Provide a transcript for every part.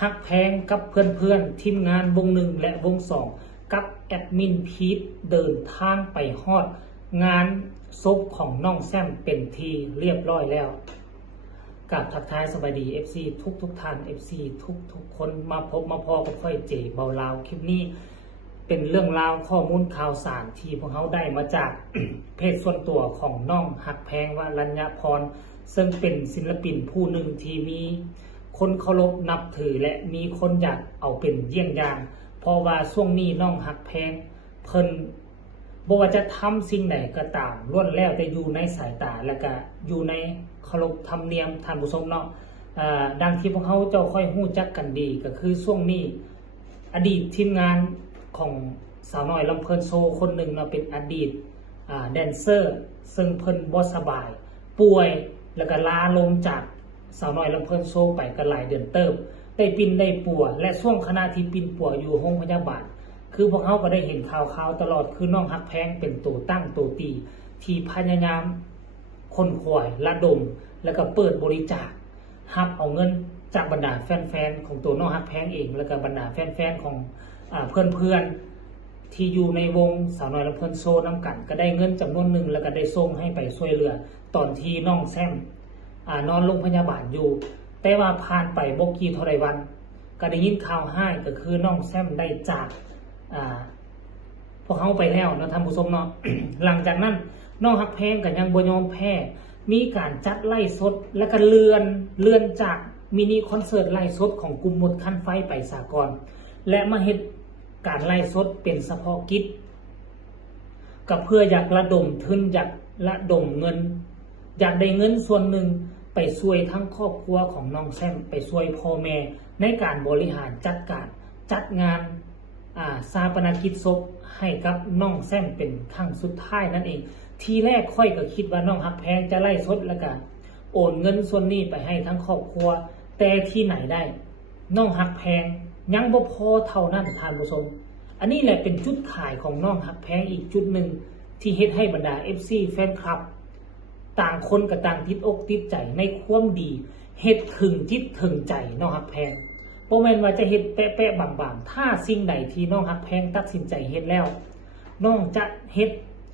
ฮักแพงกับเพื่อนๆทีมงานวงหนึ่งและวงสองกับแอดมินพีทเดินทางไปฮอดงานศพของน้องแซมเป็นทีเรียบร้อยแล้วกับทักทายสวัสดี FC ทุกท่าน FC ทุกคนมาพบมาพอกับค่อยเจเบาลาวคลิปนี้เป็นเรื่องราวข้อมูลข่าวสารที่พวกเขาได้มาจาก เพจส่วนตัวของน้องหักแพงวรัญญพรซึ่งเป็นศิลปินผู้หนึ่งที่มีคนเคารพนับถือและมีคนอยากเอาเป็นเยี่ยงอย่างเพราะว่าช่วงนี้น้องหักแพงเพิ่นบ่ว่าจะทำสิ่งไหนก็ตามล้วนแล้วแต่อยู่ในสายตาและก็อยู่ในเคารพธรรมเนียมท่านผู้ชมเนาะดังที่พวกเขาเจ้าค่อยฮู้จักกันดีก็คือช่วงนี้อดีตทีมงานของสาวน้อยลำเพลินโซคนหนึ่งเนาะเป็นอดีตแดนเซอร์ซึ่งเพิ่นบ่สบายป่วยแล้วก็ลาลงจากสาวน้อยลำเพลินโซไปก็หลายเดือนเติบได้ปินได้ปัวและช่วงขณะที่ปินปัวอยู่โรงพยาบาลคือพวกเขาก็ได้เห็นข่าวตลอดคือน้องฮักแพงเป็นตัวตั้งตัวตีที่พยายามคนขวายระดมแล้วก็เปิดบริจาครับ เอาเงินจากบรรดาแฟนๆของตัวน้องฮักแพงเองแล้วก็บรรดาแฟนๆของเพื่อนๆที่อยู่ในวงสาวน้อยลำเพลินโซน้ำกันก็ได้เงินจำนวนหนึ่งแล้วก็ได้ส่งให้ไปช่วยเหลือตอนที่น้องแซมนอนโรงพยาบาลอยู่แต่ว่าผ่านไปบกี่เท่าไรวันก็ได้ยินข่าวให้ก็คือน้องแซมได้จากพวกเขาไปแล้วนะท่านผู้ชมเนาะ หลังจากนั้นน้องฮักแพงกับยังบ่ยอมแพ้มีการจัดไล่สดและก็เลื่อนจากมินิคอนเสิร์ตไล่สดของกลุ่มหมดคันไฟไปสากลและมาเฮ็ดการไล่สดเป็นเฉพาะกิจกับเพื่ออยากระดมทุนอยากระดมเงินอยากได้เงินส่วนหนึ่งไปช่วยทั้งครอบครัวของน้องแซมไปช่วยพ่อแม่ในการบริหารจัดการจัดงานชาปนกิจศพให้กับน้องแซมเป็นครั้งสุดท้ายนั่นเองทีแรกค่อยก็คิดว่าน้องฮักแพงจะไล่สดแล้วกันโอนเงินส่วนนี้ไปให้ทั้งครอบครัวแต่ที่ไหนได้น้องฮักแพงยังบ่พอเท่านั้นท่านผู้ชมอันนี้แหละเป็นจุดขายของน้องฮักแพงอีกจุดหนึ่งที่เฮ็ดให้บรรดา FC แฟนคลับต่างคนกับต่างติดอกติดใจในความดีเฮ็ดถึงจิตถึงใจน้องฮักแพงบ่แม่นว่าจะเฮ็ดแปะๆบางๆถ้าสิ่งใดที่น้องฮักแพงตัดสินใจเฮ็ดแล้วน้องจะเฮ็ด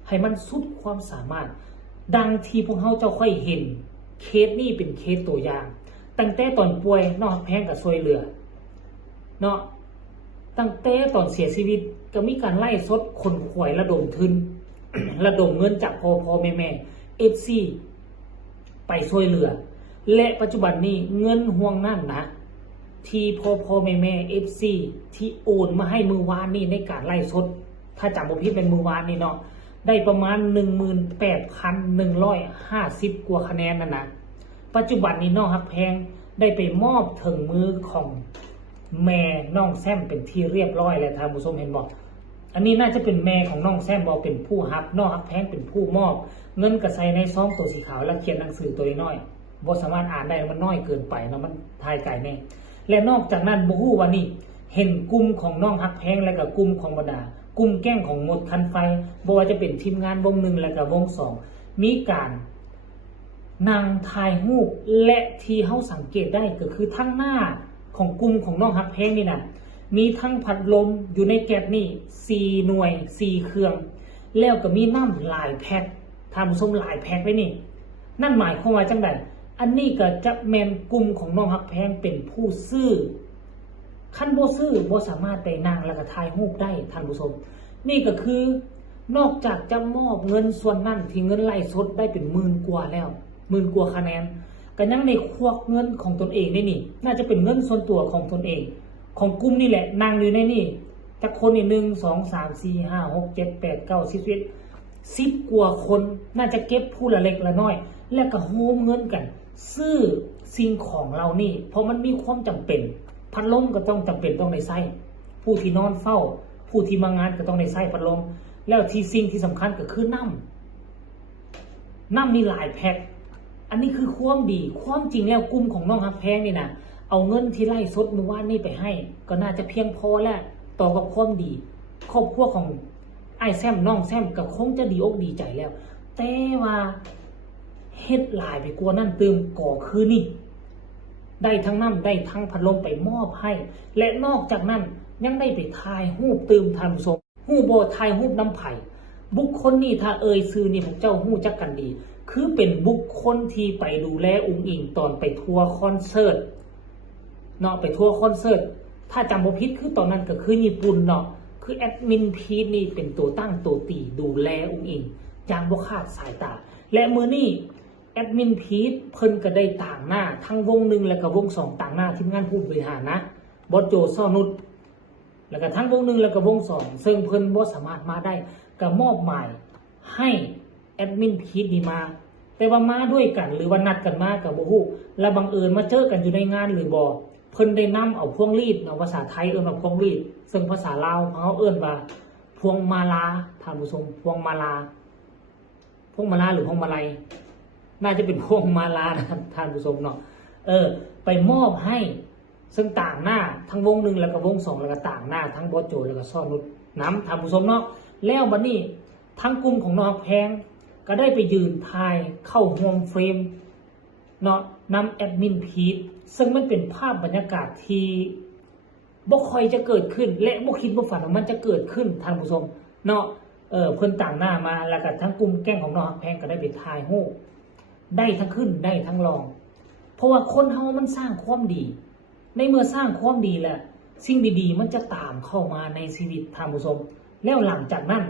ให้มันสุดความสามารถดังที่พวกเขาเจ้าค่อยเห็นเคสนี้เป็นเคสตัวอย่างตั้งแต่ตอนป่วยน้องฮักแพงก็ช่วยเหลือเนาะตั้งแต่ตอนเสียชีวิตก็มีการไล่สดคนขวยระดมทุน ระดมเงินจากพ่อแม่FC ไปช่วยเหลือและปัจจุบันนี้เงินห่วงนั่นนะที่พ่อแม่ FC ที่โอนมาให้มือวานนี่ในการไล่สดถ้าจำบ่ผิดเป็นมือวานนี่เนาะได้ประมาณ 18,150 กว่าคะแนนนั่นนะปัจจุบันนี้น้องฮักแพงได้ไปมอบถึงมือของแม่น้องแซมเป็นที่เรียบร้อยแล้วท่านผู้ชมเห็นบอกอันนี้น่าจะเป็นแม่ของน้องแซมบอกเป็นผู้ฮับน้องฮักแพงเป็นผู้มอบเงินกระใสในซองตัวสีขาวแล้วเขียนหนังสือตัวน้อยบ่สามารถอ่านได้มันน้อยเกินไปนะมันทายไก่แน่และนอกจากนั้นบ่ฮู้ว่านี่เห็นกลุ่มของน้องฮักแพงและก็กลุ่มของบรรดากลุ่มแก้งของหมดคันไฟบ่ว่าจะเป็นทีมงานวงหนึ่งและก็วงสองมีการนางถ่ายรูปและที่เฮาสังเกตได้ก็คือทั้งหน้าของกลุ่มของน้องฮักแพงนี่นะมีทั้งพัดลมอยู่ในแก๊สนี่4หน่วย4เครื่องแล้วก็มีน้ำหลายแพ็คท่านผู้ชมหลายแพ็คเลยนี่นั่นหมายความว่าจังได๋อันนี้ก็จะแม่นกลุ่มของน้องฮักแพงเป็นผู้ซื้อคันบ่ซื้อบ่สามารถไปนั่งแล้วก็ถ่ายรูปได้ท่านผู้ชมนี่ก็คือนอกจากจะมอบเงินส่วนนั้นที่เงินไล่สดได้เป็นหมื่นกว่าแล้วหมื่นกว่าคะแนนก็ยังในควักเงินของตนเองนี่น่าจะเป็นเงินส่วนตัวของตนเองของกลุ่มนี่แหละนั่งอยู่ในนี่จักคนนี่1 2 3 4 5 6 7 8 9 10กว่าคนน่าจะเก็บผู้ละเล็กละน้อยแล้วก็โฮมเงินกันซื้อสิ่งของเรานี่เพราะมันมีความจำเป็นพัดลมก็ต้องจำเป็นต้องได้ใช้ผู้ที่นอนเฝ้าผู้ที่มางานก็ต้องได้ใช้พัดลมแล้วที่สิ่งที่สำคัญก็คือน้ำมีหลายแพ็คอันนี้คือความดีความจริงแล้วกลุ่มของน้องฮักแพงนี่นะเอาเงินที่ไล่สดเมื่อวานนี้ไปให้ก็น่าจะเพียงพอแล้วต่อกับความดีครอบครัวของไอ้แซมน้องแซมก็คงจะดีอกดีใจแล้วแต่ว่าเฮ็ดหลายไปกว่านั้นเติมก่อคือนี่ ได้ทั้งน้ำได้ทั้งพัดลมไปมอบให้และนอกจากนั้นยังได้ไปถ่ายรูปตื่มทานผู้ชมฮู้บ่ถ่ายรูปน้ำไผ่บุคคลนี้ถ้าเอ่ยชื่อนี่พวกเจ้าฮู้จักกันดีคือเป็นบุคคลที่ไปดูแลอุ๋งอิงตอนไปทัวร์คอนเสิร์ตเนาะไปทัวร์คอนเสิร์ตถ้าจำบ่ผิดคือตอนนั้นก็คือญี่ปุ่นเนาะคือแอดมินพีทนี่เป็นตัวตั้งตัวตีดูแลอุ๋งอิงอย่างบ่ขาดสายตาและมื้อนี้แอดมินพีทเพิ่นก็ได้ต่างหน้าทั้งวง1และก็วง2ต่างหน้าทีมงานผู้บริหารนะบอสโจซ่อนุชแล้วก็ทั้งวง1แล้วก็วง2ซึ่งเพิ่นบ่สามารถมาได้ก็มอบหมายให้แอดมินพีทนี่มาแต่ว่ามาด้วยกันหรือว่านัดกันมาก็บ่ฮู้แล้วบังเอิญมาเจอกันอยู่ในงานหรือบ่เพิ่นได้นำเอาพวงรีดเนาะภาษาไทยเอิ้นว่าพวงรีดซึ่งภาษาลาวเขาเอิ้นว่าพวงมาลาท่านผู้ชมพวงมาลาหรือพวงมาลัยน่าจะเป็นพวงมาลานะครับท่านผู้ชมเนาะไปมอบให้ซึ่งต่างหน้าทั้งวง1แล้วก็วง2แล้วก็ต่างหน้าทั้งบอสโจแล้วก็ซ่อนุชน้ำท่านผู้ชมเนาะแล้วบัดนี้ทั้งกลุ่มของน้องแพงก็ได้ไปยืนถ่ายเข้าโฮมเฟรมเนาะนำแอดมินพีทซึ่งมันเป็นภาพบรรยากาศที่บ่ค่อยจะเกิดขึ้นและบ่คิดบ่ฝันว่ามันจะเกิดขึ้นท่านผู้ชมเนาะเพิ่นต่างหน้ามาแล้วก็ทั้งกลุ่มแก๊งของน้องแพงก็ได้ไปถ่ายรูปได้ทั้งขึ้นได้ทั้งลองเพราะว่าคนเฮามันสร้างความดีในเมื่อสร้างความดีแล้วสิ่งดีๆมันจะตามเข้ามาในชีวิตท่านผู้ชมแล้วหลังจากนั้น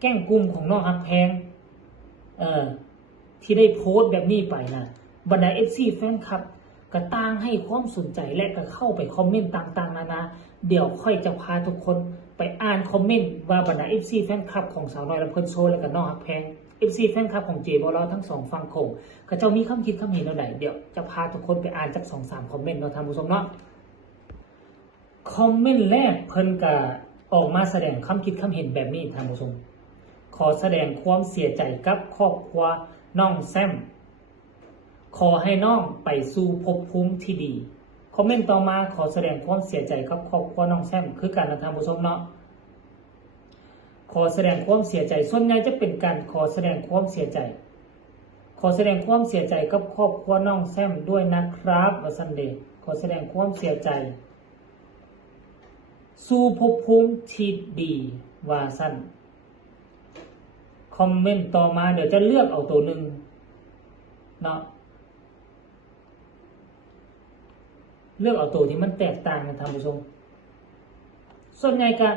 แก๊งกลุ่มของน้องฮักแพงที่ได้โพสต์แบบนี้ไปนะบรรดา FC แฟนคลับก็ต่างให้ความสนใจและก็เข้าไปคอมเมนต์ต่างๆนานาเดี๋ยวค่อยจะพาทุกคนไปอ่านคอมเมนต์ว่าบรรดา FC แฟนคลับของสาวน้อยลำเพิ่นโชว์และก็น้องฮักแพง FC แฟนคลับของเจบอลทั้ง2ฝั่งโขงก็เจ้ามีคำคิดคำเห็นเท่าไหร่เดี๋ยวจะพาทุกคนไปอ่านจาก 2-3 คอมเมนต์เนาะท่านผู้ชมเนาะคอมเมนต์แรกเพิ่นก็ออกมาแสดงคำคิดคำเห็นแบบนี้ท่านผู้ชมขอแสดงความเสียใจกับครอบครัวน้องแซมขอให้น้องไปสู่ภพภูมิที่ดีคอมเมนต์ต่อมาขอแสดงความเสียใจกับครอบครัวน้องแซมคือการท่านผู้ชมเนาะขอแสดงความเสียใจส่วนใหญ่จะเป็นการขอแสดงความเสียใจขอแสดงความเสียใจกับครอบครัวน้องแซมด้วยนะครับวสันเดย์ขอแสดงความเสียใจสู่ภพภูมิที่ดีว่าสั้นคอมเมนต์ต่อมาเดี๋ยวจะเลือกเอาตัวหนึ่งเนาะเลือกเอาตัวที่มันแตกต่างกันท่านผู้ชมส่วนใหญ่ก็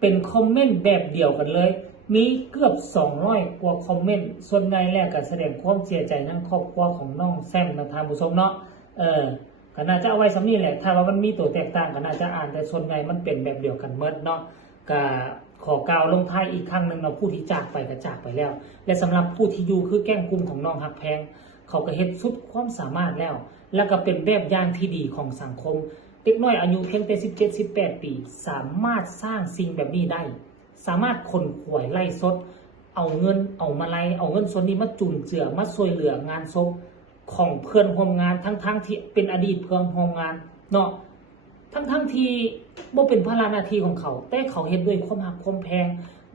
เป็นคอมเมนต์แบบเดียวกันเลยมีเกือบ200กว่าคอมเมนต์ส่วนใหญ่แรกก็แสดงความเสียใจทั้งครอบครัวของน้องแซมนะท่านผู้ชมเนาะก็น่าจะเอาไว้สำนี้แหละถ้าว่ามันมีตัวแตกต่างก็น่าจะอ่านแต่ส่วนใหญ่มันเป็นแบบเดียวกันเมื่อเนาะก็ขอกล่าวลงท้ายอีกครั้งหนึ่งเราผู้ที่จากไปก็จากไปแล้วและสำหรับผู้ที่อยู่คือแก๊งกลุ่มของน้องฮักแพงเขาก็เฮ็ดสุดความสามารถแล้วก็เป็นแบบอย่างที่ดีของสังคมเด็กน้อยอายุเพียงแต่17-18 ปีสามารถสร้างสิ่งแบบนี้ได้สามารถคนขวยไล่สดเอาเงินเอามาไล่เอาเงินส่วนนี้มาจุนเจือมาช่วยเหลืองานศพของเพื่อนร่วมงานทั้งที่เป็นอดีตเพื่อนร่วมงานเนาะทั้งที่บ่เป็นภาระหน้าที่ของเขาแต่เขาเฮ็ดด้วยความหักความแพง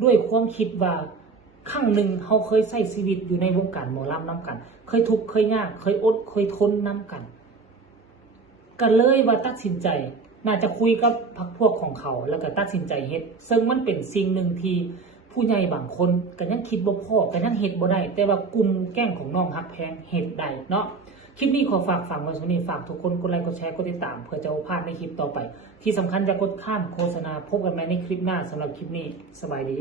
ด้วยความคิดว่าครั้งหนึ่งเขาเคยใช้ชีวิตอยู่ในวงการหมอลำนำกันเคยทุกข์เคยยากเคยอดเคยทนนำกันก็เลยว่าตัดสินใจน่าจะคุยกับพรรคพวกของเขาแล้วก็ตัดสินใจเฮ็ดซึ่งมันเป็นสิ่งหนึ่งที่ผู้ใหญ่บางคนก็ยังคิดบ่พอก็ยังเฮ็ดบ่ได้แต่ว่ากลุ่มแก๊งของน้องฮักแพงเฮ็ดได้เนาะคลิปนี้ขอฝากฝังไว้ตรงนี้ฝากทุกคนกดไลค์กดแชร์กดติดตามเพื่อจะไม่พลาดในคลิปต่อไปที่สำคัญจะกดข้ามโฆษณาพบกันใหม่ในคลิปหน้าสำหรับคลิปนี้สบายดี